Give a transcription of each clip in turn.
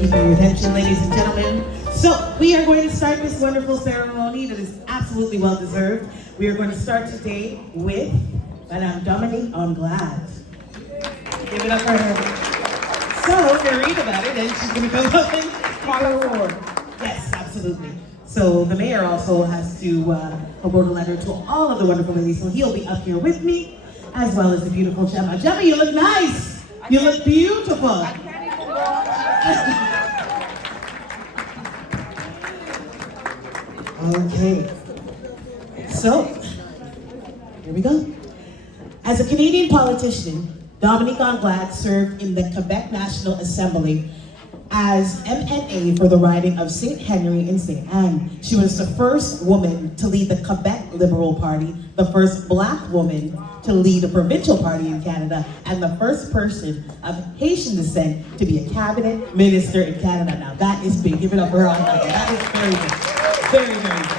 Thank you for your attention, ladies and gentlemen. So, we are going to start this wonderful ceremony that is absolutely well deserved. We are going to start today with Madame Dominique Anglade. Give it up for her. So, we're read about it, and she's going to go up and follow forward. Yes, absolutely. So, the mayor also has to wrote a letter to all of the wonderful ladies, so he'll be up here with me, as well as the beautiful Gemma. Gemma, you look nice. You look beautiful. Okay. So, here we go. As a Canadian politician, Dominique Anglade served in the Quebec National Assembly as MNA for the riding of St. Henry and St. Anne. She was the first woman to lead the Quebec Liberal Party, the first Black woman to lead a provincial party in Canada, and the first person of Haitian descent to be a cabinet minister in Canada. Now that is big. Give it up for her. That is very big. Very, very big.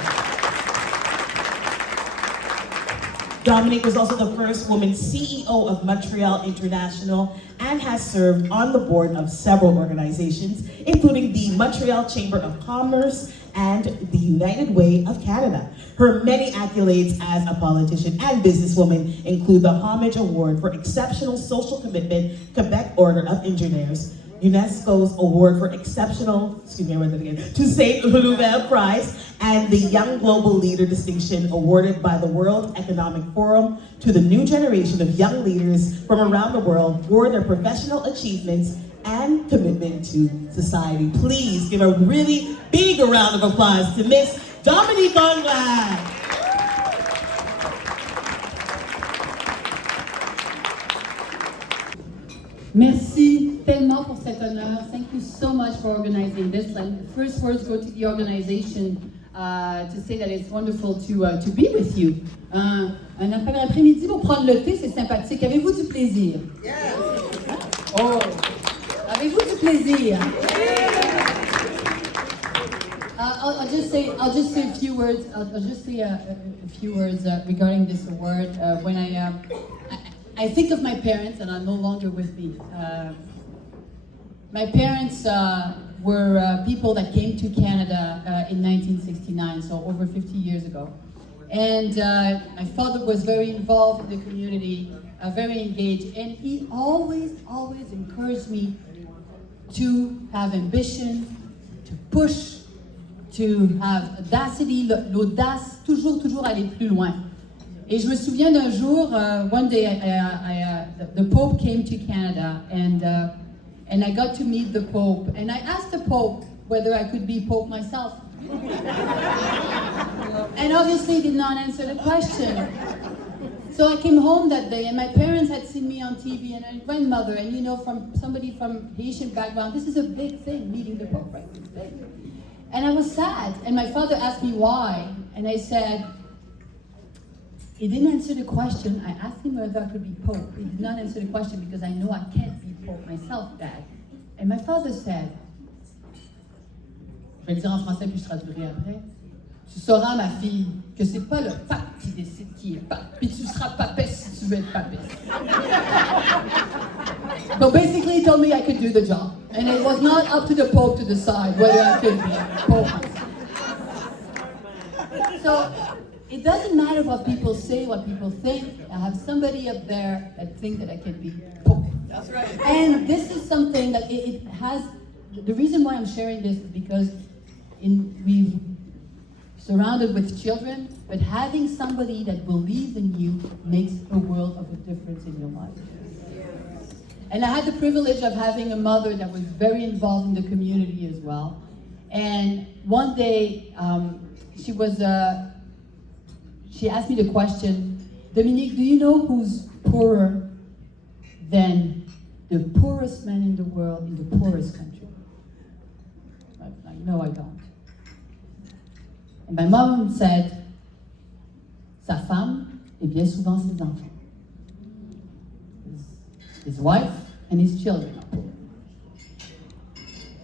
Dominique was also the first woman CEO of Montreal International and has served on the board of several organizations, including the Montreal Chamber of Commerce and the United Way of Canada. Her many accolades as a politician and businesswoman include the Homage Award for Exceptional Social Commitment, Quebec Order of Engineers, UNESCO's Award for Exceptional, Toussaint Louverture Prize, and the Young Global Leader distinction awarded by the World Economic Forum to the new generation of young leaders from around the world for their professional achievements and commitment to society. Please give a really big round of applause to Miss Dominique Anglade. Merci tellement pour cet honneur. Thank you so much for organizing this. And the first words go to the organization to say that it's wonderful to be with you. Un après-midi pour prendre le thé, c'est sympathique. Avez-vous du plaisir? Yes. Oh. Avez-vous du plaisir? I'll just say a few words. I'll just say a few words regarding this award. When I think of my parents, and are no longer with me. My parents were people that came to Canada in 1969, so over 50 years ago. And my father was very involved in the community, very engaged, and he always encouraged me to have ambition, to push, to have audacity, l'audace, toujours aller plus loin. Et je me souviens d'un jour, one day, the Pope came to Canada, and I got to meet the Pope, and I asked the Pope whether I could be Pope myself. And obviously he did not answer the question. So I came home that day, and my parents had seen me on TV, and my grandmother, and from somebody from Haitian background, this is a big thing, meeting the Pope, right? It's big. And I was sad, and my father asked me why, and I said, he didn't answer the question. I asked him whether I could be Pope. He did not answer the question because I know I can't be Pope myself, Dad. And my father said, je vais le dire en français puis je traduirai après. Tu sauras, ma fille, que c'est pas le pape qui décide qui est pape, puis tu seras papesse si tu veux être papesse. So basically he told me I could do the job. And it was not up to the Pope to decide whether I could be Pope myself. So, it doesn't matter what people say, what people think. I have somebody up there that thinks that I can be Pope. That's right. And this is something that it has, the reason why I'm sharing this is because we're surrounded with children, but having somebody that believes in you makes a world of a difference in your life. And I had the privilege of having a mother that was very involved in the community as well. And one day, she asked me the question, Dominique, do you know who's poorer than the poorest man in the world in the poorest country? I was like, no, I don't. And my mom said, sa femme et bien souvent ses enfants. His wife and his children.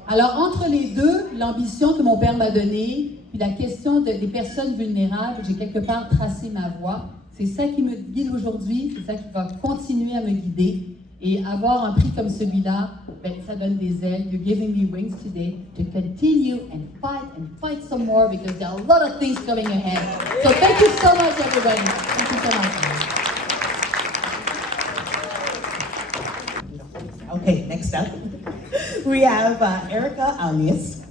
Alors, entre les deux, l'ambition que mon père m'a donnée, puis la question des personnes vulnérables, j'ai quelque part tracé ma voie. C'est ça qui me guide aujourd'hui, c'est ça qui va continuer à me guider. Et avoir un prix comme celui-là, Ben, ça donne des ailes. You're giving me wings today to continue and fight some more because there are a lot of things coming ahead. So thank you so much, everybody. Thank you so much. Okay, next up, we have Erica Alnius.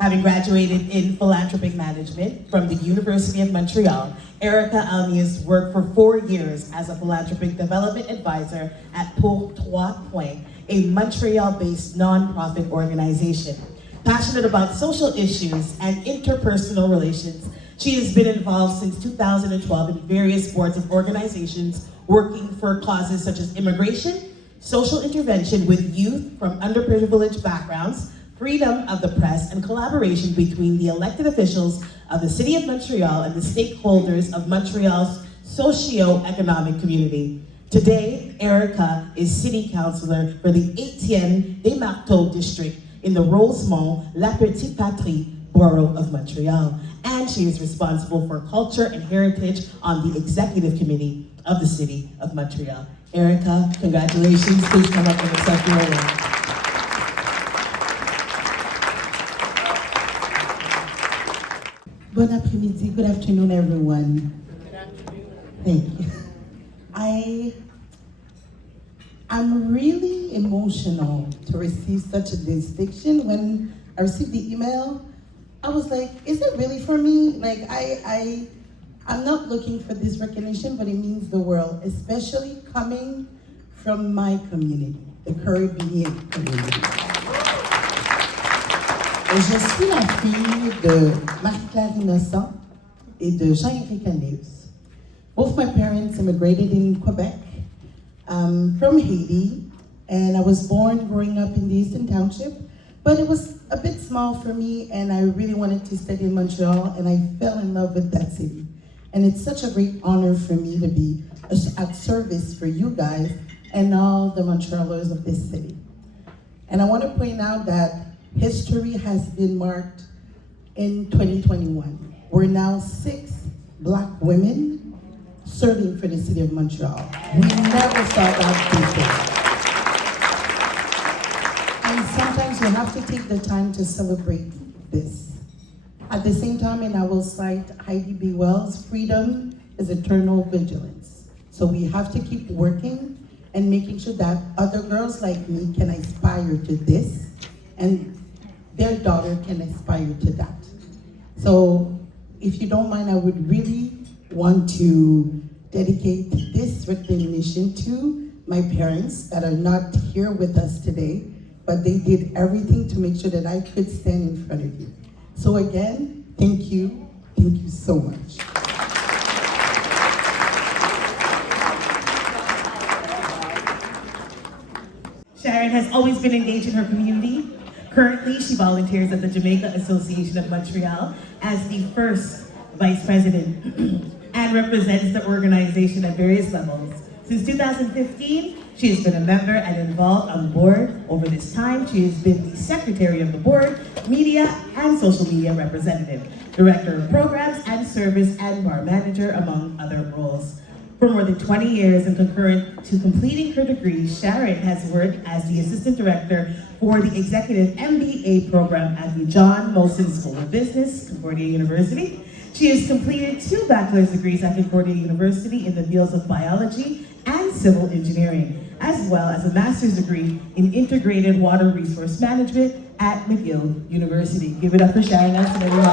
Having graduated in philanthropic management from the University of Montreal, Erica Alnius worked for 4 years as a philanthropic development advisor at Pour Trois Points, a Montreal-based nonprofit organization. Passionate about social issues and interpersonal relations, she has been involved since 2012 in various boards of organizations working for causes such as immigration, social intervention with youth from underprivileged backgrounds, freedom of the press, and collaboration between the elected officials of the City of Montreal and the stakeholders of Montreal's socio-economic community. Today, Erica is City Councilor for the Étienne des Marteaux District in the Rosemont-La Petite Patrie Borough of Montreal, and she is responsible for culture and heritage on the Executive Committee of the City of Montreal. Erica, congratulations. Please come up and accept your award. Bon après-midi, good afternoon, everyone. Thank you. I'm really emotional to receive such a distinction. When I received the email, I was like, is it really for me? Like, I'm not looking for this recognition, but it means the world, especially coming from my community, the Caribbean community. Je suis la fille de Marie-Claire Innocent et de Jean-Éric Anneus. Both my parents immigrated in Quebec from Haiti, and I was born growing up in the Eastern Township, but it was a bit small for me, and I really wanted to study in Montreal, and I fell in love with that city. And it's such a great honor for me to be at service for you guys and all the Montrealers of this city. And I want to point out that history has been marked in 2021. We're now 6 Black women serving for the City of Montreal. We never saw that before. And sometimes we have to take the time to celebrate this. At the same time, and I will cite Heidi B. Wells, freedom is eternal vigilance. So we have to keep working and making sure that other girls like me can aspire to this, and their daughter can aspire to that. So if you don't mind, I would really want to dedicate this recognition to my parents that are not here with us today, but they did everything to make sure that I could stand in front of you. So again, thank you so much. Sharon has always been engaged in her community. Currently, she volunteers at the Jamaica Association of Montreal as the first vice president and represents the organization at various levels. Since 2015, she has been a member and involved on the board. Over this time, she has been the secretary of the board, media and social media representative, director of programs and service, and bar manager, among other roles. For more than 20 years and concurrent to completing her degree, Sharon has worked as the assistant director for the executive MBA program at the John Molson School of Business, Concordia University. She has completed 2 bachelor's degrees at Concordia University in the fields of biology and civil engineering, as well as a master's degree in integrated water resource management at McGill University. Give it up for Sharon Nelson, everyone.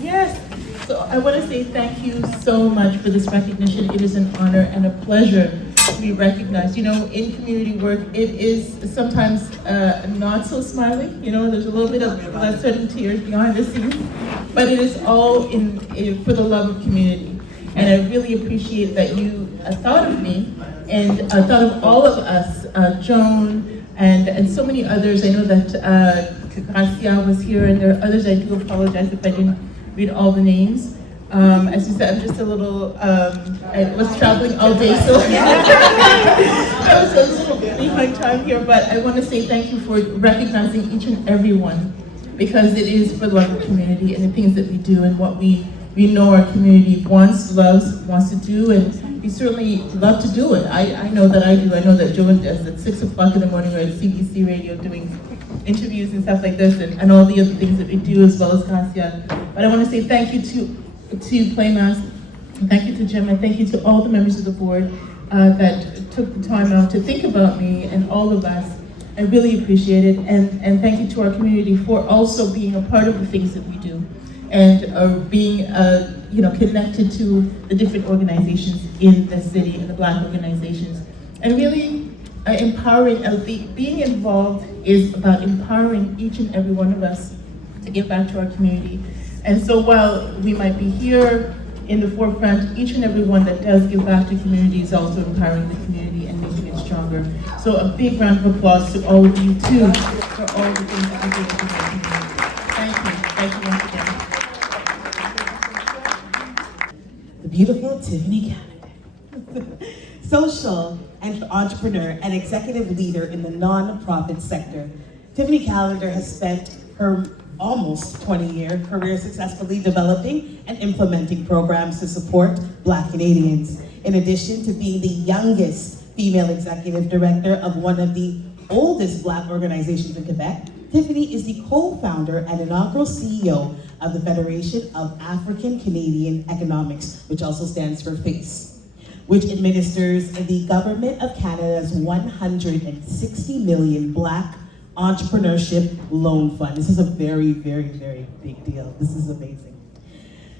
Yes, so I want to say thank you so much for this recognition. It is an honor and a pleasure to be recognized. You know, in community work, it is sometimes not so smiling. You know, there's a little bit of certain tears behind the scenes, but it is all for the love of community. And I really appreciate that you thought of me and thought of all of us, Joan and so many others. I know that Gracia was here, and there are others. I do apologize if I didn't read all the names. As you said, I'm just a little, I was traveling all day, so I was a little behind time here, but I want to say thank you for recognizing each and every one, because it is for the love of community and the things that we do and what we we know our community wants, loves, wants to do, and we certainly love to do it. I know that I do. I know that Joan does at 6 o'clock in the morning. We're at CBC Radio doing interviews and stuff like this, and all the other things that we do, as well as Cassian. But I want to say thank you to Playmas, and thank you to Jim, and thank you to all the members of the board that took the time out to think about me and all of us. I really appreciate it, and thank you to our community for also being a part of the things that we do, and being connected to the different organizations in the city, and the Black organizations, and really empowering. Being involved is about empowering each and every one of us to give back to our community. And so while we might be here in the forefront, each and every one that does give back to community is also empowering the community and making it stronger. So a big round of applause to all of you too for all the things that you do for the community. Thank you. Thank you once again. The beautiful Tiffany Callender. Social and entrepreneur and executive leader in the non-profit sector, Tiffany Callender has spent her almost 20-year career successfully developing and implementing programs to support Black Canadians. In addition to being the youngest female executive director of one of the oldest Black organizations in Quebec, Tiffany is the co-founder and inaugural CEO of the Federation of African Canadian Economics, which also stands for FACE, which administers the Government of Canada's $160 million Black Entrepreneurship Loan Fund. This is a very, very, very big deal. This is amazing.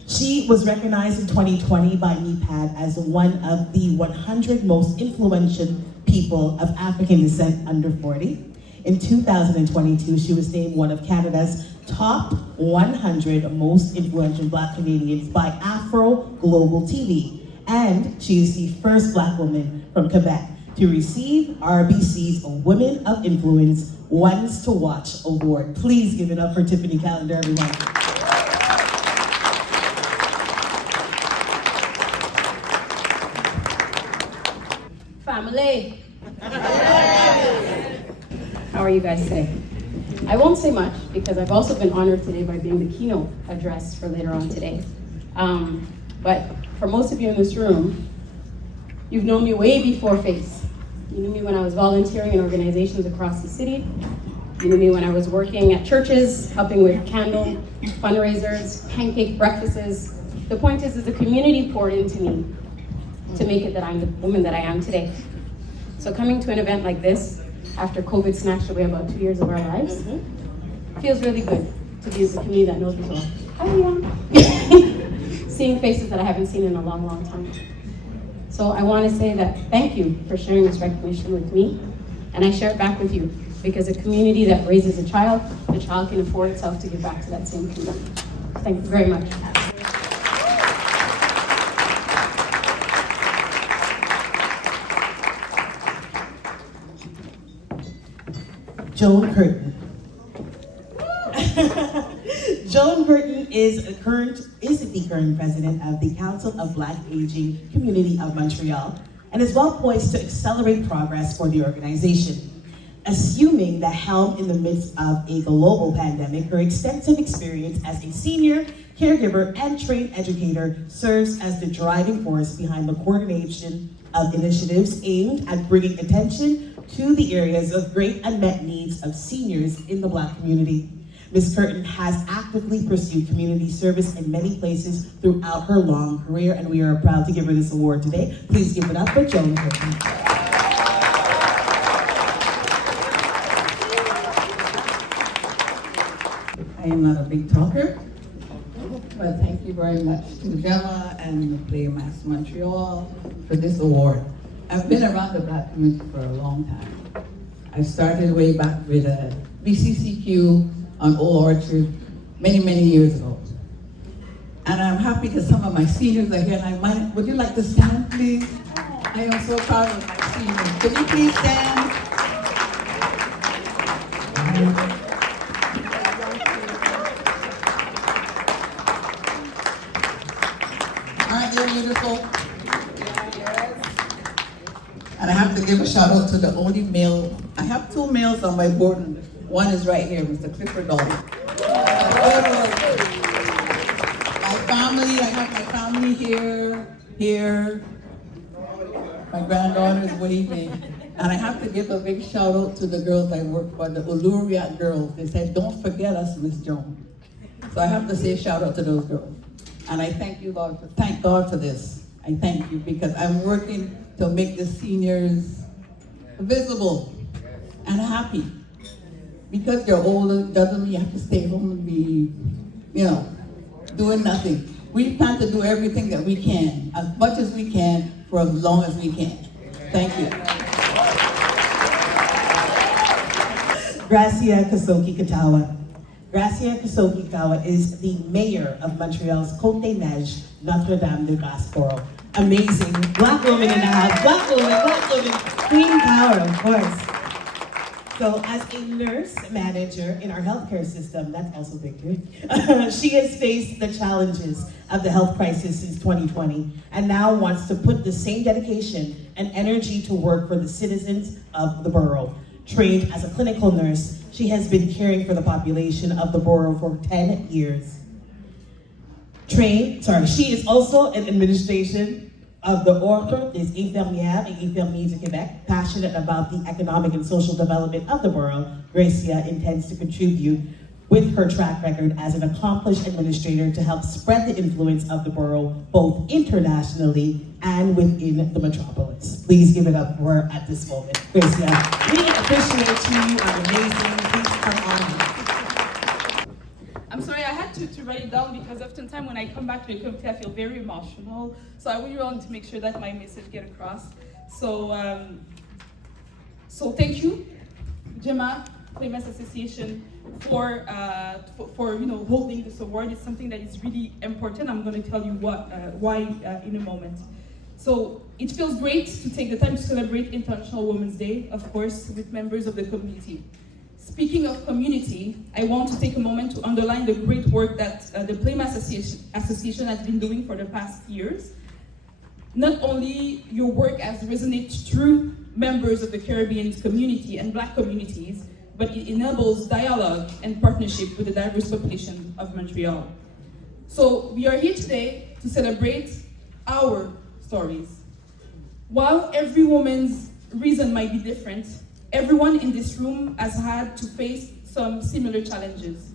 She was recognized in 2020 by NEPAD as one of the 100 most influential people of African descent under 40. In 2022, she was named one of Canada's top 100 most influential Black Canadians by Afro Global TV. And she is the first Black woman from Quebec to receive RBC's Women of Influence Ones to Watch Award. Please give it up for Tiffany Callender, everyone. Family. How are you guys today? I won't say much because I've also been honored today by being the keynote address for later on today. But for most of you in this room, you've known me way before FACE. You knew me when I was volunteering in organizations across the city. You knew me when I was working at churches, helping with candle fundraisers, pancake breakfasts. The point is the community poured into me to make it that I'm the woman that I am today. So coming to an event like this, after COVID snatched away about 2 years of our lives, feels really good to be with the community that knows me so well. Hi, seeing faces that I haven't seen in a long, long time. So I want to say that thank you for sharing this recognition with me, and I share it back with you, because a community that raises a child, the child can afford itself to give back to that same community. Thank you very much. Joan Curtin. Joan Curtin is the current president of the Council of Black Aging Community of Montreal and is well poised to accelerate progress for the organization. Assuming the helm in the midst of a global pandemic, her extensive experience as a senior caregiver and trained educator serves as the driving force behind the coordination of initiatives aimed at bringing attention to the areas of great unmet needs of seniors in the Black community. Ms. Curtin has actively pursued community service in many places throughout her long career, and we are proud to give her this award today. Please give it up for Joan Curtin. I am not a big talker, but thank you very much to Gemma and Playmas Montreal for this award. I've been around the Black community for a long time. I started way back with a BCCQ on Old Orchard many, many years ago. And I'm happy that some of my seniors are here. And would you like to stand, please? I am so proud of my seniors. Can you please stand? Aren't they beautiful? And I have to give a shout out to the only male. I have two males on my board, and one is right here, Mr. Clifford Dalton. My family, I have my family here. My granddaughter is waving. And I have to give a big shout out to the girls I work for, the Uluriat girls. They said, don't forget us, Miss Jones. So I have to say shout out to those girls. And I thank you, Lord, thank God for this. I thank you because I'm working to make the seniors visible and happy. Because you're older doesn't mean you have to stay home and be, doing nothing. We plan to do everything that we can, as much as we can, for as long as we can. Thank you. Gracia Kasoki Katawa. Gracia Kasoki Katawa is the mayor of Montreal's Côte des Neiges, Notre-Dame-de-Grâce-Borough. Amazing. Black woman in the house. Black woman. Queen power, of course. So as a nurse manager in our healthcare system, that's also big too, she has faced the challenges of the health crisis since 2020 and now wants to put the same dedication and energy to work for the citizens of the borough. Trained as a clinical nurse, she has been caring for the population of the borough for 10 years. She is also an administration of the Ordre des Infirmières et Infirmiers du Québec, passionate about the economic and social development of the borough. Gracia intends to contribute with her track record as an accomplished administrator to help spread the influence of the borough both internationally and within the metropolis. Please give it up for her at this moment. Gracia, we appreciate you. You are amazing. Please come on. I'm sorry, I had to write it down because oftentimes when I come back to the committee, I feel very emotional. So I really want to make sure that my message get across. So thank you, Gemma, Famous Association, for holding this award. It's something that is really important. I'm going to tell you why in a moment. So it feels great to take the time to celebrate International Women's Day, of course, with members of the community. Speaking of community, I want to take a moment to underline the great work that the Plema Association has been doing for the past years. Not only your work has resonated through members of the Caribbean community and Black communities, but it enables dialogue and partnership with the diverse population of Montreal. So we are here today to celebrate our stories. While every woman's reason might be different, everyone in this room has had to face some similar challenges.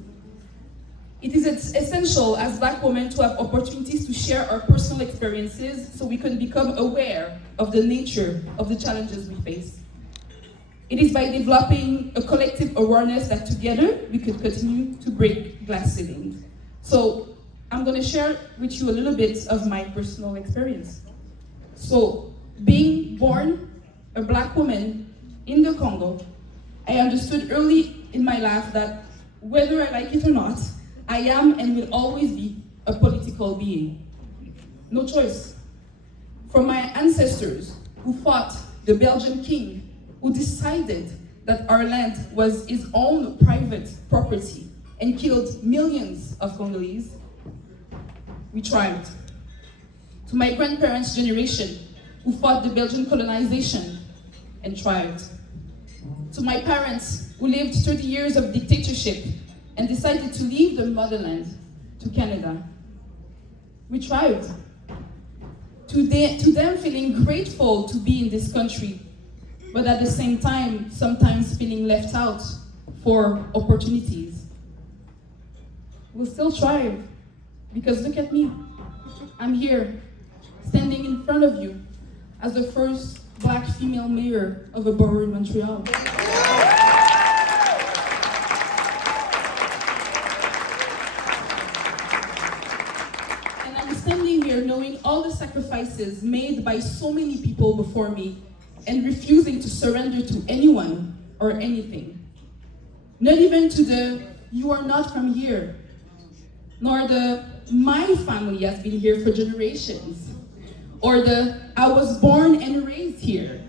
It is essential as Black women to have opportunities to share our personal experiences so we can become aware of the nature of the challenges we face. It is by developing a collective awareness that together we could continue to break glass ceilings. So I'm going to share with you a little bit of my personal experience. So being born a Black woman in the Congo, I understood early in my life that whether I like it or not, I am and will always be a political being. No choice. From my ancestors who fought the Belgian king, who decided that our land was his own private property and killed millions of Congolese, we triumphed. To my grandparents' generation, who fought the Belgian colonization and thrived. To my parents, who lived 30 years of dictatorship and decided to leave the motherland to Canada. We thrived. To them feeling grateful to be in this country, but at the same time, sometimes feeling left out for opportunities. We'll still thrive, because look at me. I'm here, standing in front of you as the first Black female mayor of a borough in Montreal. And I'm standing here knowing all the sacrifices made by so many people before me and refusing to surrender to anyone or anything. Not even to the, you are not from here, nor the, my family has been here for generations, or the, I was born and raised here.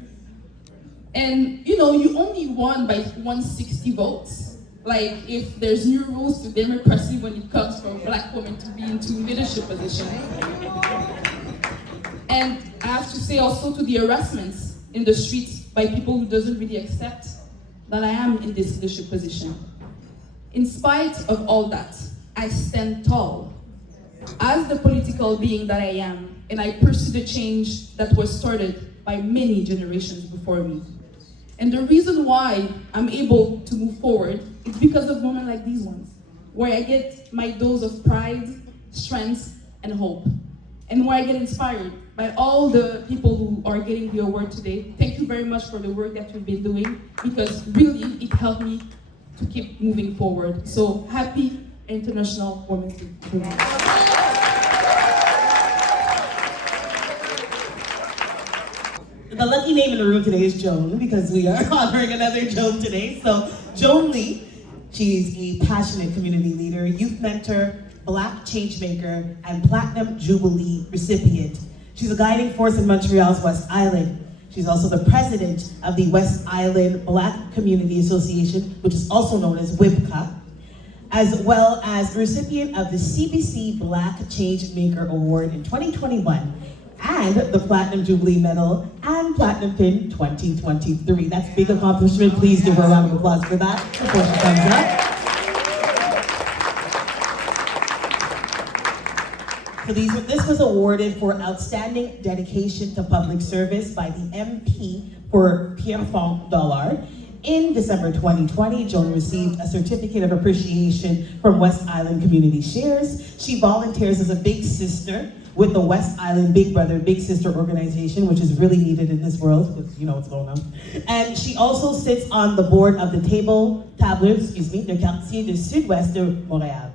And you only won by 160 votes. Like if there's new rules to democracy when it comes for Black women to be into leadership positions. And I have to say also to the harassments in the streets by people who doesn't really accept that I am in this leadership position. In spite of all that, I stand tall. as the political being that I am, and I pursue the change that was started by many generations before me. And the reason why I'm able to move forward is because of moments like these ones, where I get my dose of pride, strength, and hope. And where I get inspired by all the people who are getting the award today. Thank you very much for the work that you've been doing, because really it helped me to keep moving forward. So happy International Women's Day. The lucky name in the room today is Joan, because we are honoring another Joan today. So Joan Lee, she's a passionate community leader, youth mentor, Black changemaker, and Platinum Jubilee recipient. She's a guiding force in Montreal's West Island. She's also the president of the West Island Black Community Association, which is also known as WIBCA, as well as the recipient of the CBC Black Changemaker Award in 2021, and the Platinum Jubilee Medal and Platinum Pin 2023. That's a big accomplishment. Please give her a round of applause for that before she comes up. So this was awarded for outstanding dedication to public service by the MP for Pierrefonds Dollard. In December 2020, Joan received a certificate of appreciation from West Island Community Shares. She volunteers as a big sister with the West Island Big Brother, Big Sister organization, which is really needed in this world, because you know what's going on. And she also sits on the board of the de Quartier du Sud-Ouest de Montréal,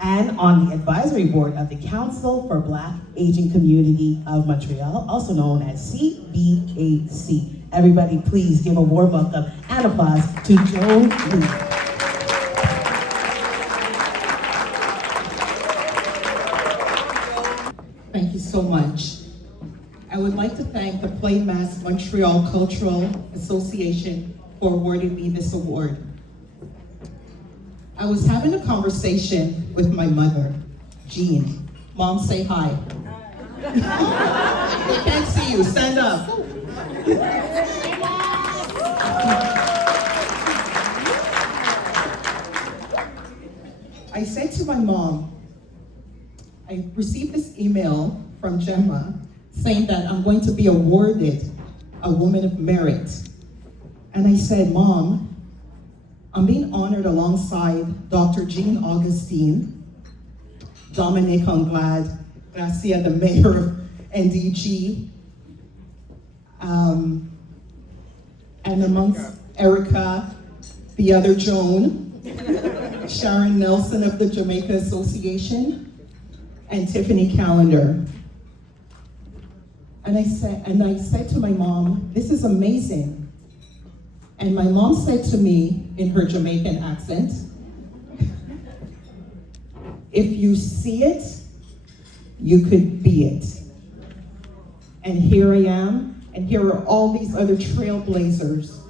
and on the advisory board of the Council for Black Aging Community of Montreal, also known as CBAC. Everybody please give a warm welcome and applause to Joan Lee. Thank you so much. I would like to thank the Playmass Montreal Cultural Association for awarding me this award. I was having a conversation with my mother, Jean. Mom, say hi. They can't see you, stand up. I said to my mom, I received this email from Gemma saying that I'm going to be awarded a Woman of Merit. And I said, Mom, I'm being honored alongside Dr. Jean Augustine, Dominique Anglade, Gracia, the mayor of NDG, and amongst Erica, the other Joan, Sharon Nelson of the Jamaica Association, and Tiffany Callender. And I said to my mom, this is amazing. And my mom said to me in her Jamaican accent, if you see it, you could be it. And here I am, and here are all these other trailblazers.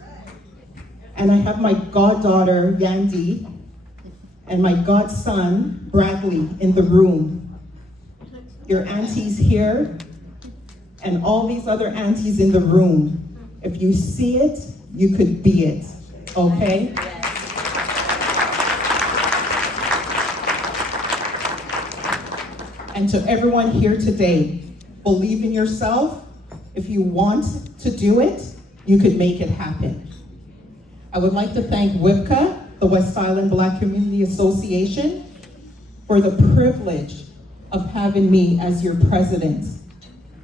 And I have my goddaughter, Yandy, and my godson, Bradley, in the room. Your auntie's here, and all these other aunties in the room. If you see it, you could be it, okay? And to everyone here today, believe in yourself. If you want to do it, you could make it happen. I would like to thank WIBCA, the West Island Black Community Association, for the privilege of having me as your president.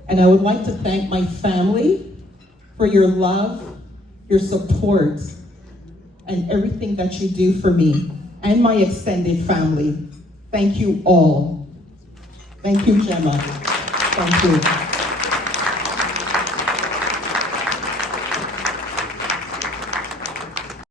And I would like to thank my family for your love, your support, and everything that you do for me and my extended family. Thank you all. Thank you, Gemma. Thank you.